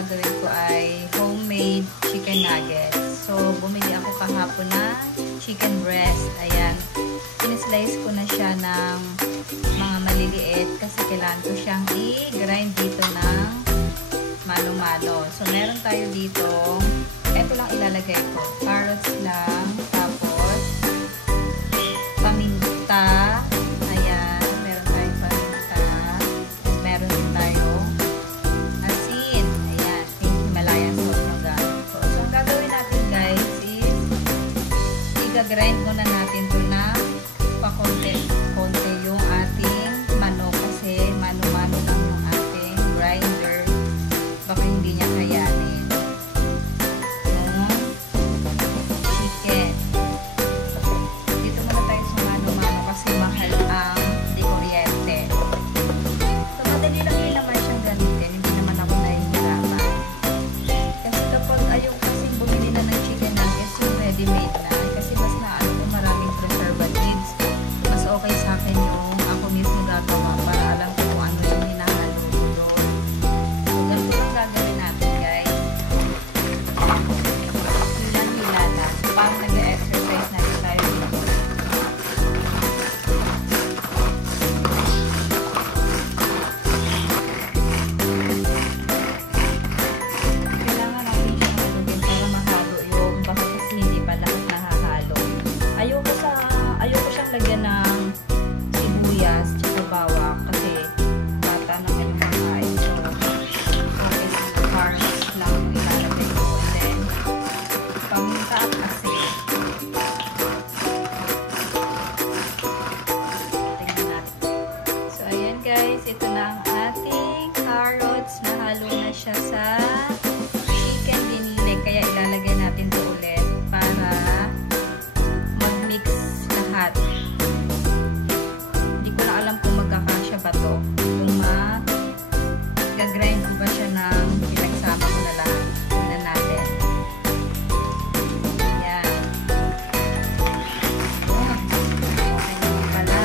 gagawin ko ay homemade chicken nuggets. So, bumili ako kahapon na chicken breast. Ayan. Sinislice ko na siya ng mga maliliit kasi kailangan ko siyang i-grind dito ng malo-malo. So, meron tayo dito. Ito lang ilalagay ko. Carrots lang. Tapos, paminta. Ayan. Meron tayong paminta. Meron din tayo asin. Ayan. Pink Himalayan salt yung gamit ko. So, ang gagawin natin guys is i-grind muna natin ito na pakonti-konti yung ating manok kasi mano-mano lang yung ating grinder. Baka hindi niya kayanin. Chicken. Dito muna tayo sa mano-mano kasi mahal ang di kuryente. So, madali lang din naman siyang gamitin. Hindi naman ako nahihirapan. Kasi kapag ayaw kasing bumili na ng chicken nuggets yung ready-made na. Kasi mas naano kung maraming preservatives. Mas okay sa akin yung ako mismo gagawa para alam ko kung ano yung hinahalo ko doon. So, ganito lang gagawin natin guys. Hilang-hila na. So, parang nag-exercise na rin tayo dito. Kailangan natin siyang halugin para mahalo yung baka kasi hindi pa lahat nahahalo. Ayoko siyang lagyan ng sibuyas tsaka bawang kasi bata naman yung makain. So, okay sa carrots lang ilalagay ko. And then, paminta at asin. Tingnan natin. So, ayan guys. Ito na ang ating carrots. Nahalo na siya sa chicken dinili. Kaya ilalagay natin ito ulit para mag-mix lahat. Hindi ko na alam kung magkakasya ba to. Kung mag-grind ko ba siya ng pinagsama ko na lahat. Tingnan natin. Ayan. Oh, okay naman pala.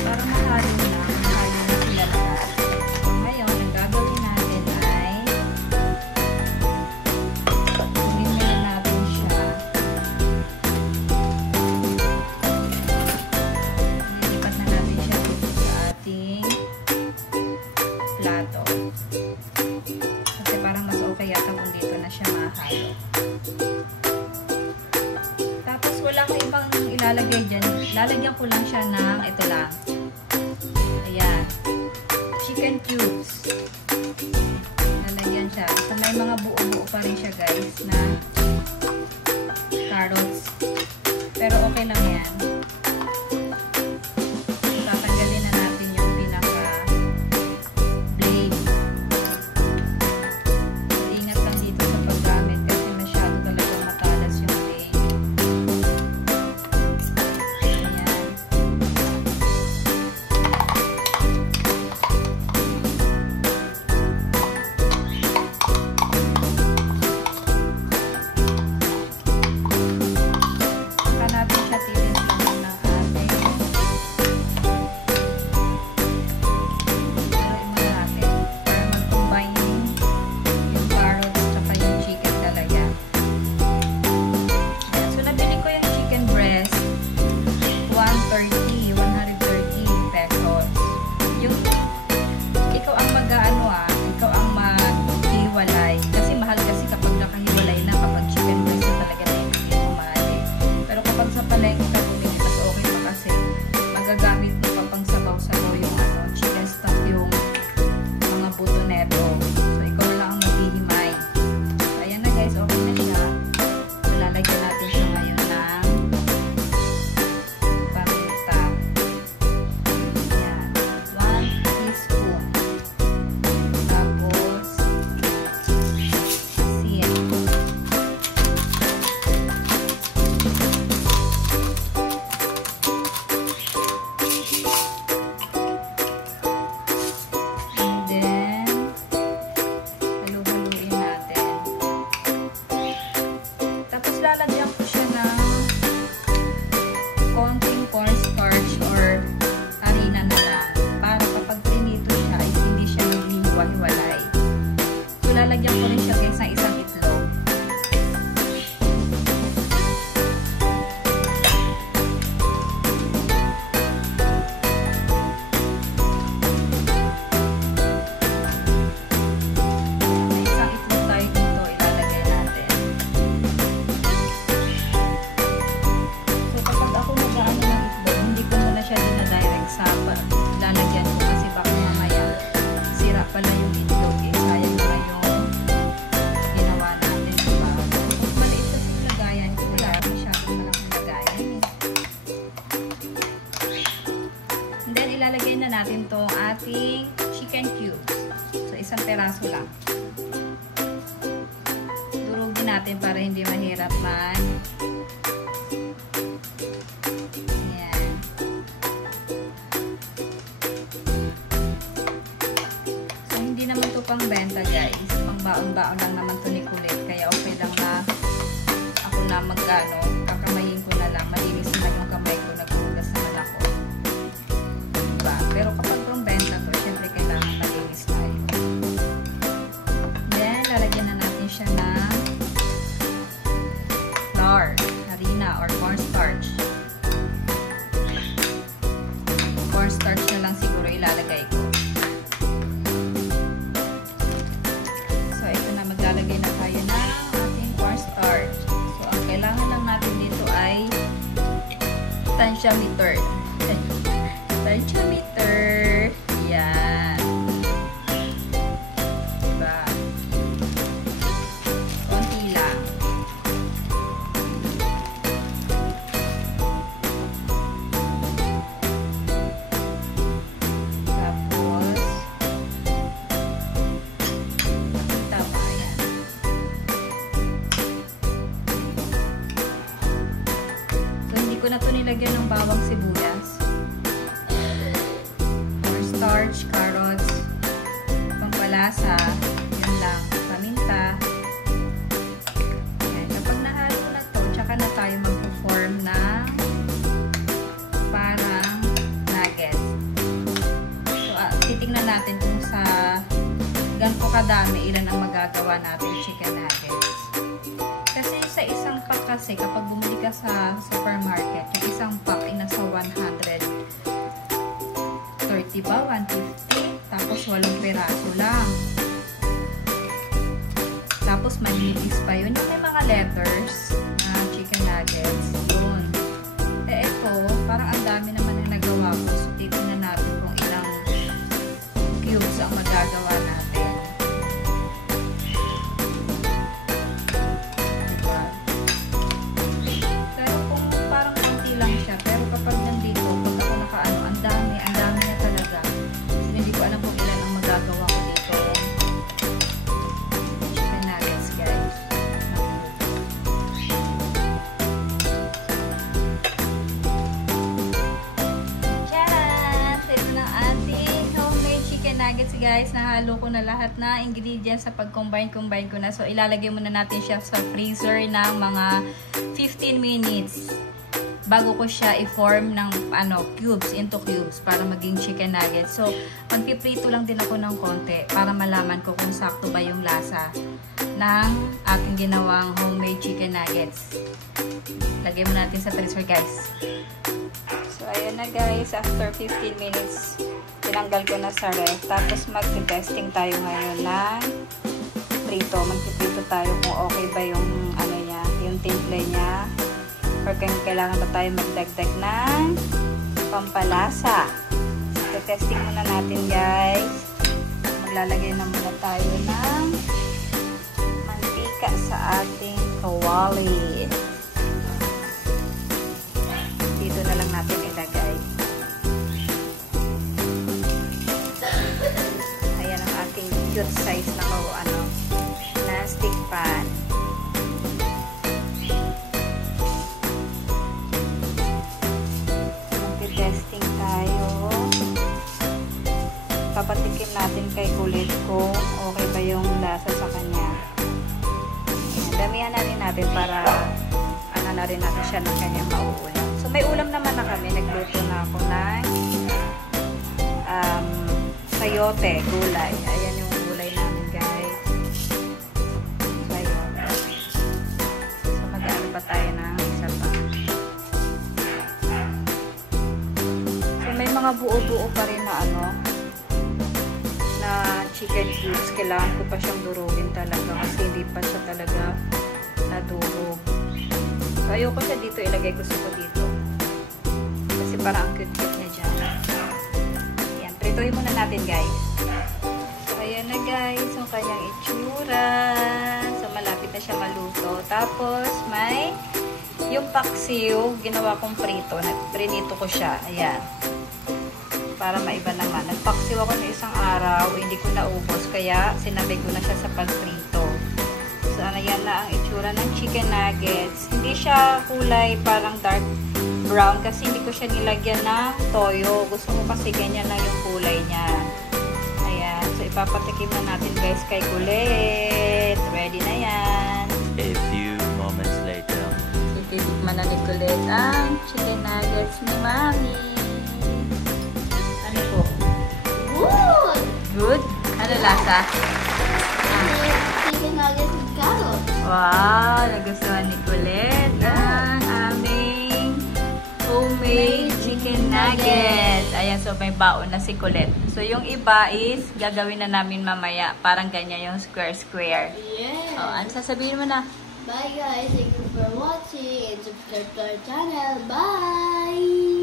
Para mahalo na sila lahat. Ngayon, ang gagawin natin ay kunin muna natin siya. Nilipat na natin siya dito sa ating plato. Kasi parang mas okay yata kung dito na siya mahalo. Tapos wala ko ibang ilalagay dyan. Lalagyan ko lang siya ng ito lang. Ayan. Chicken cubes. Lalagyan siya. So may mga buo-buo pa rin siya guys na carrots. Pero okay lang yan. Tatanggalin na natin yung pinaka-blade. Ingat lang dito sa paggamit kasi masyado talaga matalas yung blade. Ayan. Saka natin siya titignan. magkahiwa-hiwalay. So, lalagyan ko rin siya guys ng isang itlog. Ilalagay na natin tong ating chicken cubes. So, isang peraso lang. Durugin natin para hindi mahirap man. Ayan. So, hindi naman to pang benta guys. Pang baon-baon lang naman to ni Kulit. Kaya okay lang na ako na kakamayin ko na lang. Malinis naman yung kamay ko. Naghugas naman ako. Pero kapag pang benta to, syempre kailangan malinis tayo. Then, lalagyan na natin siya ng flour, harina, or cornstarch. Cornstarch na lang siguro ilalagay ko. So, ito na, maglalagay na tayo ng ating cornstarch. So, ang kailangan lang natin dito ay tensiometer. Tensiometer. Yan. Diba? Konti lang. Tapos, nakita ba? Yan. So, hindi ko na ito nilagyan ng bawang sibuyas. Starch, carrots, pampalasa, yun lang, paminta. Ayan. Kapag nahalo na to, tsaka na tayo mag-form ng parang nuggets. So, titignan natin kung sa ganito kadami, ilan ang magagawa natin chicken nuggets. Kasi sa isang pack kasi, kapag bumili ka sa supermarket, yung isang pack ay nasa 130 ba? 150. Tapos 8 piraso lang. Tapos malinis pa yun. Yung may mga letters na chicken nuggets. Yun. Eh ito, parang ang dami naman na nagawa ko. So, titignan natin kung ilang cubes ang magagawa natin. Diba? Pero kung parang konti lang siya. Pero kapag nandito, pag ako nakaano, ang dami na talaga. Hindi ko alam kung ilan ang magagawa ko dito. Chicken nuggets, guys. Tcharan! Ito na ating homemade chicken nuggets, guys. Nahalo ko na lahat na ingredients sa pag-combine ko na. So, ilalagay muna natin siya sa freezer ng mga 15 minutes. Bago ko siya i-form ng cubes into cubes para maging chicken nuggets. So, magpiprito lang din ako ng konti para malaman ko kung sakto ba yung lasa ng aking ginawang homemade chicken nuggets. Lagay mo natin sa freezer, guys. So, ayan na guys. After 15 minutes, tinanggal ko na sa ref. Tapos, mag-testing tayo ngayon ng prito. Magpiprito tayo kung okay ba yung niya, yung timple niya. Or kailangan ba tayo magdagdag ng pampalasa. So, testing muna natin guys. Maglalagay na muna tayo ng mantika sa ating kawali. Dito na lang natin ilagay. Ayan ang ating cute size na na stick pan. Testing tayo. Papatikim natin kay Kulit kung okay ba yung lasa sa kanya. Ayan, damihan na rin natin para na rin natin siya ng kanyang mauulam. So may ulam naman na kami. Nagluto na ako ng sayote, gulay. Ayan yung mga buo-buo pa rin na ano, na chicken cubes. Kailangan ko pa siyang durugin talaga kasi hindi pa siya talaga nadurog. So, ayoko siya dito. Ilagay ko ko dito. Kasi parang ang cute-cute niya dyan. Ayan. Prituhin muna natin, guys. So, ayan na, guys. Ang kanyang itsura. So, malapit na siya maluto. Tapos, may yung paksiw, ginawa kong prito. Prinito ko siya. Ayan. Para maiba naman. Nagpaksiw ako ng isang araw. Hindi ko naubos. Kaya, sinabay ko na siya sa pagprito. So, ayan na ang itsura ng chicken nuggets. Hindi siya kulay parang dark brown kasi hindi ko siya nilagyan ng toyo. Gusto ko kasi ganyan lang yung kulay niya. Ayan. So, ipapatikim na natin guys kay Colette. Ready na yan. A few moments later. Titikman na ni Colette ang chicken nuggets ni Mami. Ano po? Good! Good? Ano lasa? Chicken nuggets with carrot. Wow! Nagustuhan ni Colette ang aming homemade chicken nuggets. Ayan, so may baon na si Colette. So yung iba is gagawin na namin mamaya. Parang ganyan yung square-square. Yeah. Oh, ano sasabihin mo na? Bye guys. Thank you for watching and subscribe to our channel. Bye!